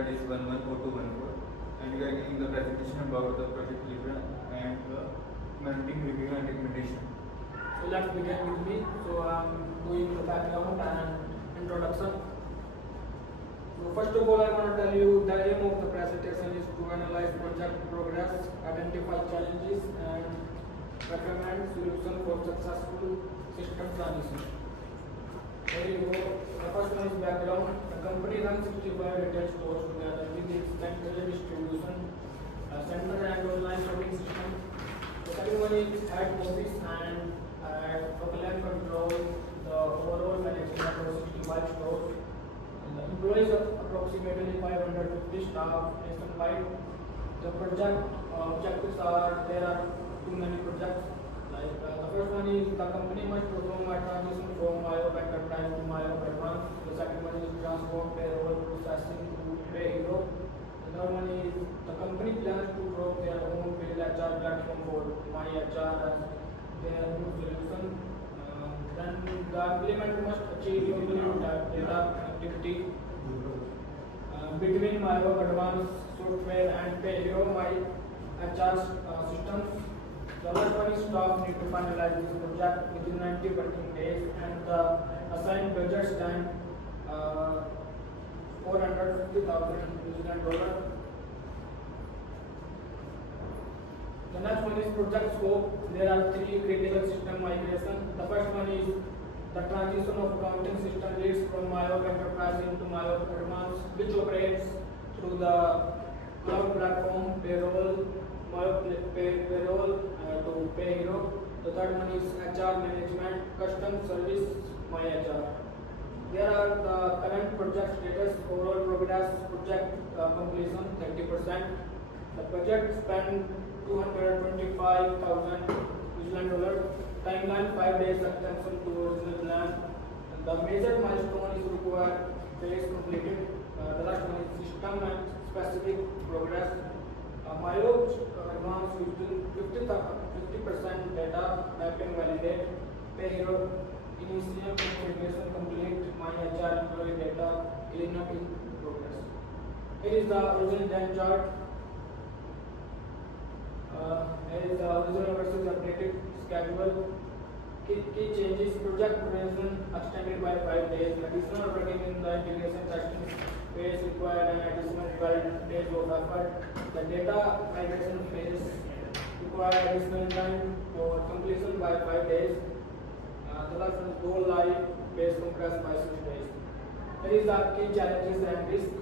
standard is 114214, and we are giving the presentation about the project Libra and the mounting review and recommendation. So let's begin with me. So I'm doing the background and introduction. So first of all, I want to tell you the aim of the presentation is to analyze project progress, identify challenges, and recommend solution for successful system transition. There you go. The first one is background. The company runs 65 retail stores together with its central distribution center and online shopping system. The second one is head office and Oakland control the overall management of 65 stores. And the employees of approximately 550 staff nationwide. The project objectives are there are too many projects. Like the first one is the company must perform a transition from Myo Enterprise to Myo Advance. The second one is transform payroll processing to PayHero. The third one is the company plans to drop their own field HR platform for MyHR as their new solution. Then the implementer must achieve unique data connectivity between Myo Advance software and PayHero MyHR systems. The last one is staff need to finalize this project within 90 working days, and the assigned budget stand $450,000. The next one is project scope. There are three critical system migration. The first one is the transition of accounting system leads from Myo Enterprise into Myo Advance, which operates through the cloud platform payroll, payroll to PayHero. The third one is HR management, custom service, MyHR. There are the current project status, overall progress, project completion 30%. The budget spend $225,000. Timeline 5 days extension to original plan. And the major milestone is required phase completed. The last one is system and specific progress. Myo Advance 50% data mapping validate. PayHero initial configuration complete. MyHR employee data cleanup in progress. Here is the original Gantt chart. Here is the original versus updated schedule. Key changes: project duration extended by 5 days. Additional working in the integration testing phase required an additional 12 days of effort. The data migration phase required additional time for completion by 5 days. The last one is go live phase compressed by 6 days. There is the key challenges and risk. You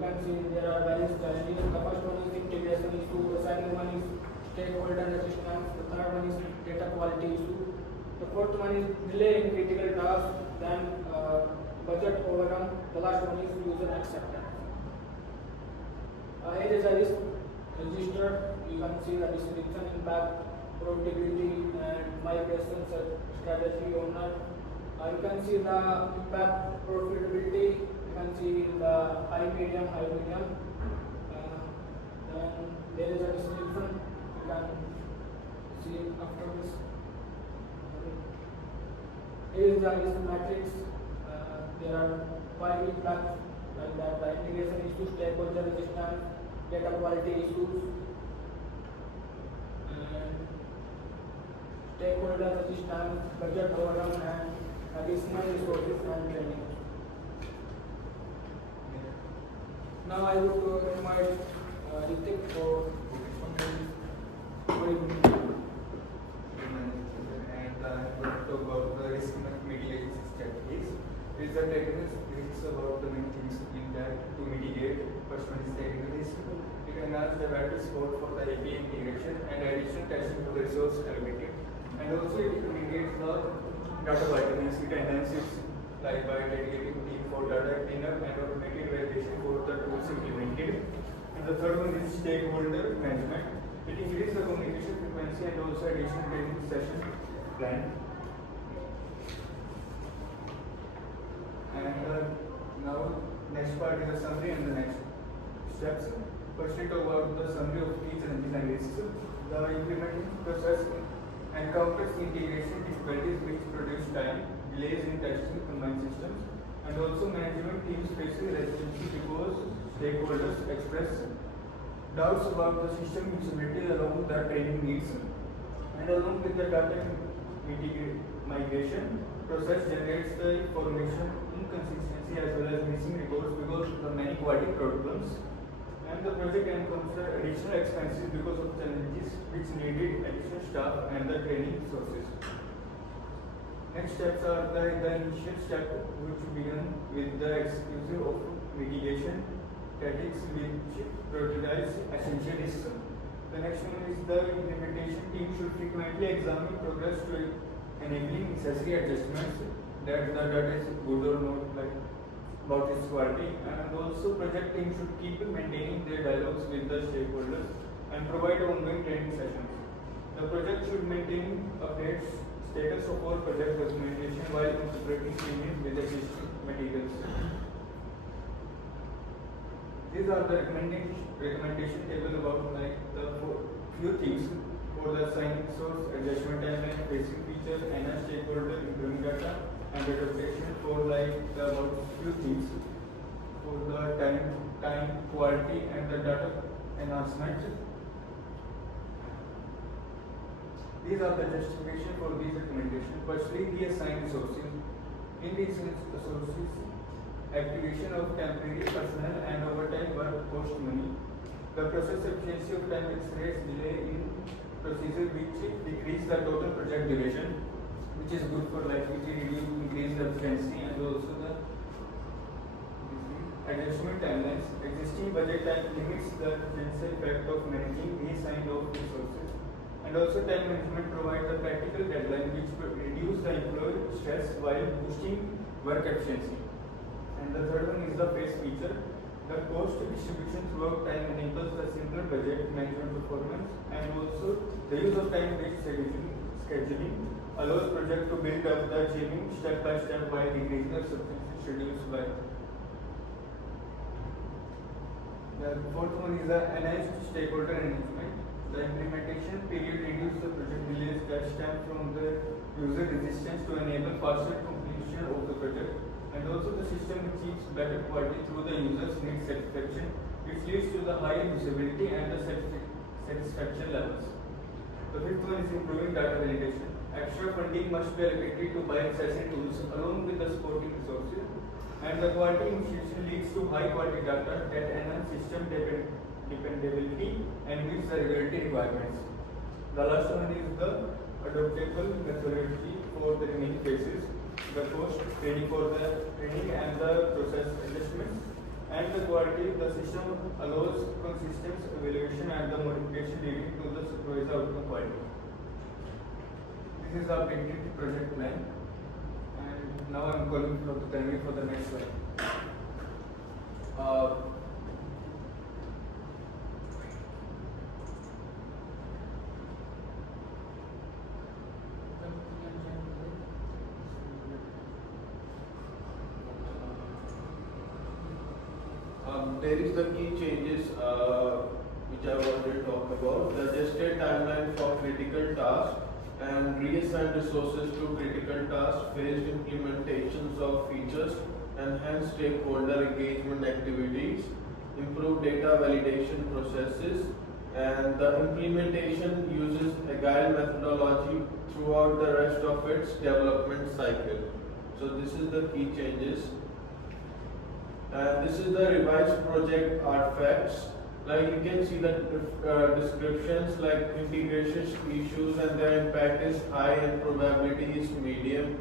can see there are various challenges. The first one is integration issue. The second one is stakeholder resistance. The third one is data quality issue. The fourth one is delay in critical tasks. Then budget overrun. The last one is user acceptance. Here is a risk register. You can see the description, impact, profitability, and migration strategy owner. You can see the impact, profitability. You can see the high, medium, high, medium. Then there is a description. You can see after this. Here is the risk matrix. There are 5 impacts like that: the integration issues, stakeholder resistance, data quality issues, and stakeholder resistance, budget overrun, and additional resources and training. Now I would invite Ritik for And I'm going to talk about the risk mitigation strategies. These are technical risks about the main things in that to mitigate. First one is technical risk. It enhances the battery support for the API integration and additional testing to the resource allocated. And also it mitigates the data vitamins. It enhances like by dedicating team for data cleanup and automated validation for the tools implemented. And the third one is stakeholder management. It increases the communication frequency and also additional training session plan. And now next part is the summary and the next steps. First we talk about the summary of key challenges and risks. The implementing process encounters integration difficulties which produce time, delays in testing combined systems, and also management teams facing resiliency because stakeholders express doubts about the system usability along the training needs, and along with the data migration process generates the information inconsistency as well as missing reports because of the many quality problems, and the project encounters additional expenses because of challenges which needed additional staff and the training resources. Next steps are the initial step which began with the exclusive of mitigation tactics which prioritize essential risks. The next one is the implementation team should frequently examine progress to enabling necessary adjustments that the data is good or not, like about its quality, and also project team should keep maintaining their dialogues with the stakeholders and provide ongoing training sessions. The project should maintain updates status of all project documentation while integrating changes with existing materials. These are the recommendation table about like the few things for the signing source, adjustment timeline, facing features, enhanced stakeholder, improving data, and data protection for like the about few things for the time, quality, and the data enhancement. These are the justification for these recommendations. Firstly, the assigned resources. In these resources, activation of temporary personnel and overtime work cost money. The process efficiency of time accelerates delay in procedure which decrease the total project duration, which is good for like which increase the efficiency, and also the adjustment timelines. Existing budget time limits the efficiency effect of managing these kind of resources. And also time management provides a practical deadline which reduce the employee stress while boosting work efficiency. And the third one is the phase feature. The cost distribution throughout time enables the simpler budget management performance, and also the use of time-based scheduling allows project to build up the achieving step by step while decreasing the substantial schedules by. The fourth one is the enhanced stakeholder engagement. The implementation period reduces the project delays that stem from the user resistance to enable faster completion of the project, and also the system achieves better quality through the user's need satisfaction, which leads to the higher usability and the satisfaction levels. The fifth one is improving data validation. Extra funding must be allocated to bioaccessible tools along with the supporting resources, and the quality initiation leads to high quality data that enhance system dependability and meets the regulatory requirements. The last one is the adoptable methodology for the remaining phases, the cost, training for the training and the process adjustments, and the quality. The system allows consistent evaluation and the modification leading to the supervised outcome quality. This is the updated project plan, and now I am calling for the Tanvi for the next slide. There is the key changes which I wanted to talk about. The adjusted timeline for critical tasks and reassigned resources to critical tasks, phased implementations of features, enhanced stakeholder engagement activities, improved data validation processes, and the implementation uses agile methodology throughout the rest of its development cycle. So this is the key changes. And this is the revised project artifacts. Like you can see the descriptions like integration issues and their impact is high and probability is medium.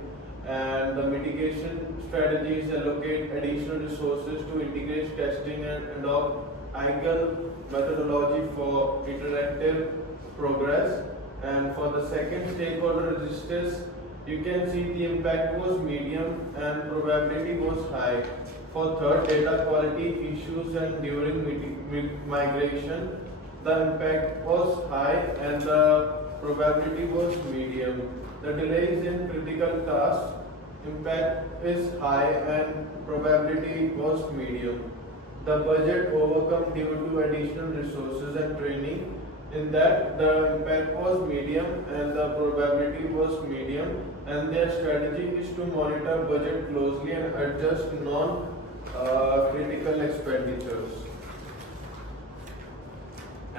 And the mitigation strategies allocate additional resources to integrate testing and adopt agile methodology for interactive progress. And for the second stakeholder registers, you can see the impact was medium and probability was high. For third, data quality issues and during migration, the impact was high and the probability was medium. The delays in critical tasks, impact is high and probability was medium. The budget overcome due to additional resources and training. In that, the impact was medium and the probability was medium, and their strategy is to monitor budget closely and adjust non-critical expenditures.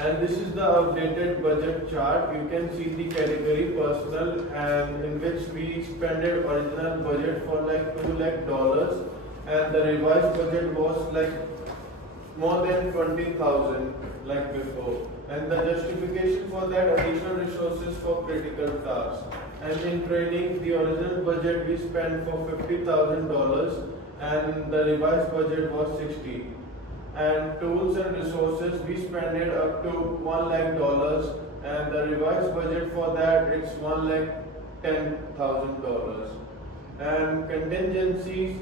And this is the updated budget chart. You can see the category personal, and in which we spended original budget for like $2 lakh, and the revised budget was like more than 20,000 like before. And the justification for that, additional resources for critical tasks. And in training, the original budget we spent for $50,000, and the revised budget was 60. And tools and resources we spent it up to $1 lakh, and the revised budget for that it's $1,10,000. And contingencies,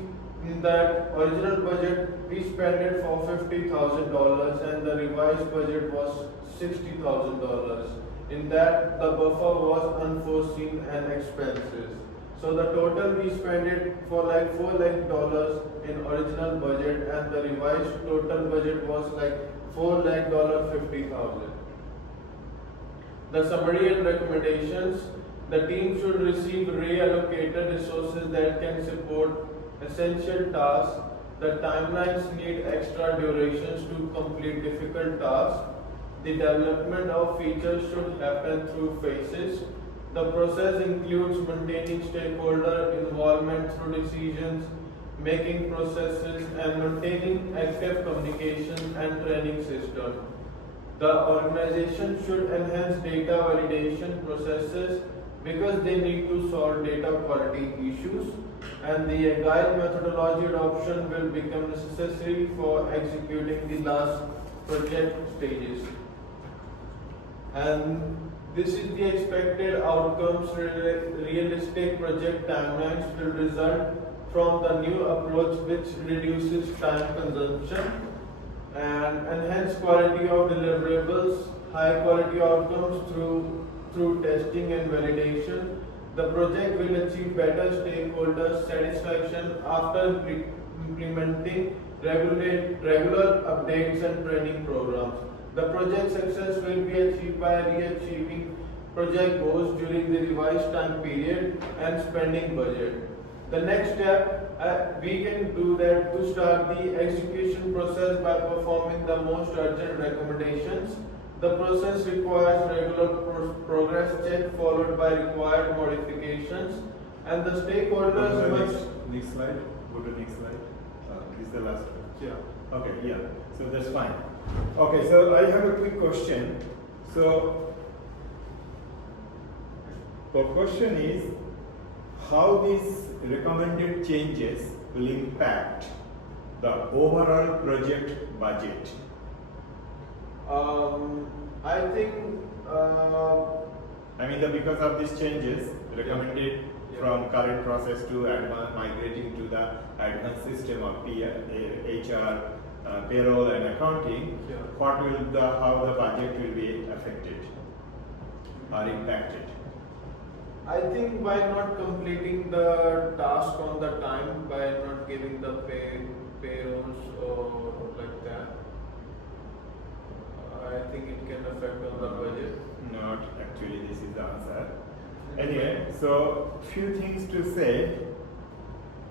in that original budget we spent it for $50,000, and the revised budget was $60,000. In that, the buffer was unforeseen and expenses. So the total we spent it for like $4 lakh in original budget, and the revised total budget was like $4 lakh 50,000. The summary and recommendations: the team should receive reallocated resources that can support essential tasks. The timelines need extra durations to complete difficult tasks. The development of features should happen through phases. The process includes maintaining stakeholder involvement through decisions, making processes, and maintaining active communication and training system. The organization should enhance data validation processes because they need to solve data quality issues, and the agile methodology adoption will become necessary for executing the last project stages. And this is the expected outcomes. Realistic project timelines will result from the new approach, which reduces time consumption and enhance quality of deliverables, high quality outcomes through testing and validation. The project will achieve better stakeholder satisfaction after implementing regular updates and training programs. The project success will be achieved by re-achieving project goals during the revised time period and spending budget. The next step, we can do that to start the execution process by performing the most urgent recommendations. The process requires regular progress check followed by required modifications, and the stakeholders must. Next slide. Go to next slide. This is the last one. Yeah. Okay, yeah. So that's fine. Okay, so I have a quick question. So the question is how these recommended changes will impact the overall project budget. I think. Because of these changes recommended from current process to migrating to the advanced system of HR, payroll and accounting, Yeah. how the budget will be affected or impacted? I think by not completing the task on the time, by not giving the payrolls or like that, I think it can affect on the budget. Not actually, this is the answer. Anyway, so few things to say.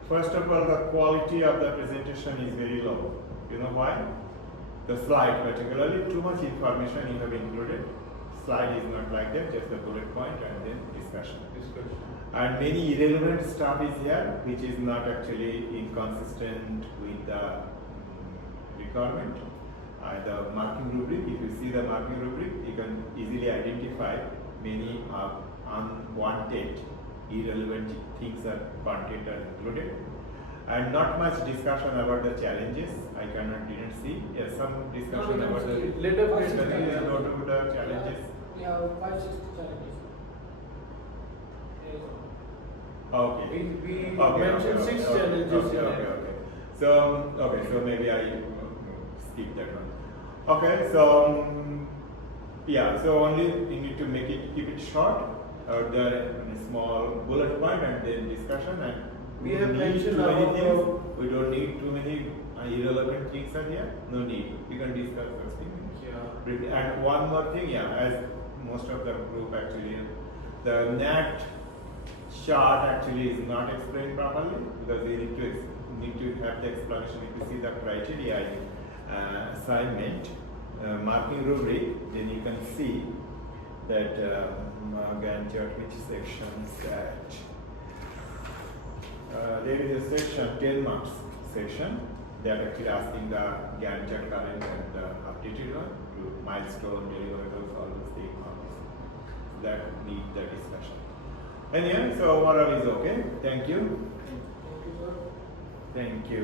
First of all, the quality of the presentation is very low. You know why? The slide, particularly, too much information you have included. Slide is not like that, just a bullet point and then discussion. And many irrelevant stuff is here, which is not actually inconsistent with the requirement. The marking rubric, if you see the marking rubric, you can easily identify many unwanted, irrelevant things are content are included. And not much discussion about the challenges. Didn't see. Yes, some discussion about the Little bit, about the challenges. We have 5-6 challenges. Okay. We mentioned 6 challenges in there. So maybe I skip that one. Okay, so so only you need to keep it short, or there small bullet point and then discussion, and We have need mentioned too many about things. We don't need too many irrelevant things are here. No need. We can discuss those things. Yeah. And one more thing, as most of the group actually, the NAT chart actually is not explained properly because they need to have the explanation. If you see the criteria assignment, marking rubric, then you can see that Gantt chart which sections that. There is a section, 10 marks section, that actually asking the Gantt chart current and the updated one to milestone, deliverables, all those things. That need the discussion. Anyway, so overall is okay. Thank you. Thank you, sir. Thank you.